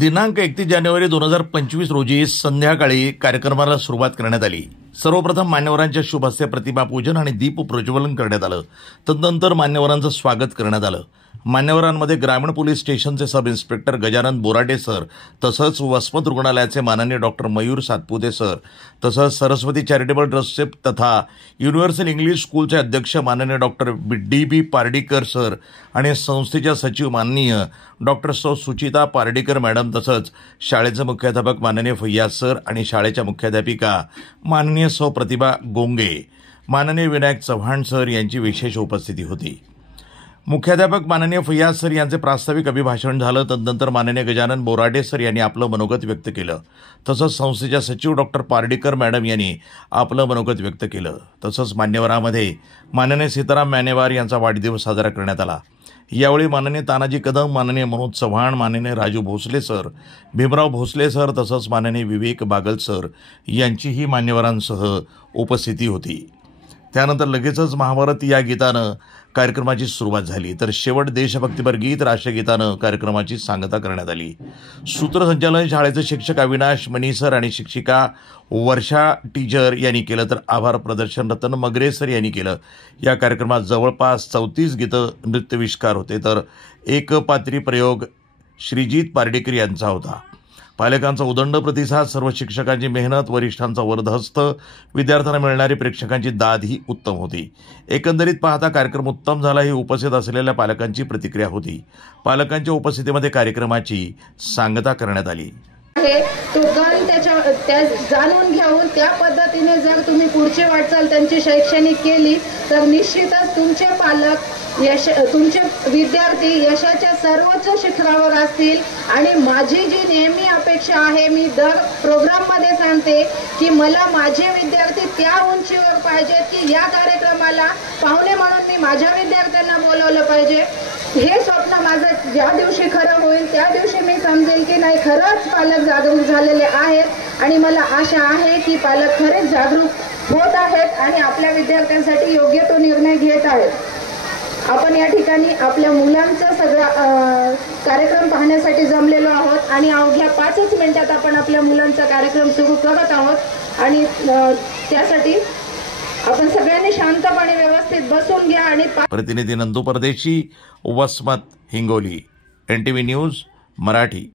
दिनांक 31 जानेवारी 2025 रोजी संध्याकाळी कार्यक्रमाला सुरुवात करण्यात आली। सर्वप्रथम मान्यवरांच्या शुभ हस्ते प्रतिमा पूजन आणि दीप प्रज्वलन करण्यात आलं। तदनंतर मान्यवरांचं स्वागत करण्यात आलं। मान्यवरांमध्ये ग्रामीण पोलीस स्टेशनचे sub inspector Gajanan Borate sir, तसंच वसमत रुग्णालयाचे माननीय डॉक्टर मयूर सातपुते सर, तसंच सरस्वती चॅरिटेबल ट्रस्टचे तथा युनिव्हर्सल इंग्लिश स्कूलचे अध्यक्ष माननीय डॉक्टर डी.बी. पार्डीकर सर आणि संस्थेच्या सचिव माननीय डॉक्टर सुचिता पार्डीकर मॅडम, तसंच शाळेचे मुख्याध्यापक माननीय फैयाज सर आणि शाळेच्या मुख्याध्यापिका माननीय प्रतिभा गोंगे, माननीय विनायक चव्हाण सर यांची विशेष उपस्थिती होती। मुख्याध्यापक माननीय फैयाज सर यांचे प्रास्ताविक अभिभाषण झालं। तदनंतर माननीय गजानन बोराटे सर यांनी आपलं मनोगत व्यक्त केलं। तसंच संस्थेच्या सचिव डॉक्टर पार्डीकर मॅडम यांनी आपलं मनोगत व्यक्त केलं। तसंच मान्यवरांमध्ये माननीय सीताराम मानेवार यांचा वाढदिवस साजरा करण्यात आला। यावेळी माननीय तानाजी कदम, माननीय मनोज चव्हाण, माननीय राजू भोसले सर, भीमराव भोसले सर, तसंच माननीय विवेक बागल सर यांचीही मान्यवरांसह उपस्थिती होती। त्यानंतर लगेचच महाभारत या गीतानं कार्यक्रमाची सुरुवात झाली, तर शेवट देशभक्तीपर गीत राष्ट्रगीतानं कार्यक्रमाची सांगता करण्यात आली। सूत्रसंचालन शाळेचे शिक्षक अविनाश मणी सर आणि शिक्षिका वर्षा टीचर यांनी केलं, तर आभार प्रदर्शन रतन मगरे सर यांनी केलं। या कार्यक्रमात जवळपास 34 गीतं नृत्यविष्कार होते, तर एक पात्री प्रयोग श्रीजीत पार्डीकर यांचा होता। पालकांचा उदंड प्रतिसाद, सर्व शिक्षकांची मेहनत, वरिष्ठांचा वरदहस्त, विद्यार्थ्यांना मिळणारी प्रेक्षकांची दाद ही उत्तम होती। एकंदरीत पाहता कार्यक्रम उत्तम झाला ही उपस्थित असलेल्या पालकांची प्रतिक्रिया होती। पालकांच्या उपस्थितीमध्ये कार्यक्रमाची सांगता करण्यात आली। तो गाण त्या जाणून घेऊन त्या पद्धतीने जर तुम्ही पुढची वाटचाल त्यांची शैक्षणिक केली तर निश्चितच तुमचे पालक तुमचे विद्यार्थी यशाच्या सर्वोच्च शिखरावर असतील। आणि माझी जी नेहमी अपेक्षा आहे, मी दर प्रोग्राममध्ये सांगते की मला माझे विद्यार्थी त्या उंचीवर पाहिजेत की या कार्यक्रमाला पाहुणे म्हणून मी माझ्या विद्यार्थ्यांना बोलवलं पाहिजे। हे स्वप्न माझं ज्या दिवशी खरं होईल त्या दिवशी मी समजेल की नाही, खरंच पालक जागरूक झालेले आहेत आणि मला आशा आहे की पालक खरेच जागरूक होत आहेत आणि आपल्या विद्यार्थ्यांसाठी योग्य तो निर्णय घेत आहेत। आपण या ठिकाणी आपल्या मुलांचा सगळा कार्यक्रम पाहण्यासाठी जमलेलो आहोत आणि अवघ्या 5 मिनिटात आपण आपल्या मुलांचा कार्यक्रम सुरू करत आहोत आणि त्यासाठी आपण सगळ्यांनी शांतपणे व्यवस्थित बसून घ्या। आणि प्रतिनिधी नंदू परदेशी, वसमत, हिंगोली, NTV न्यूज मराठी।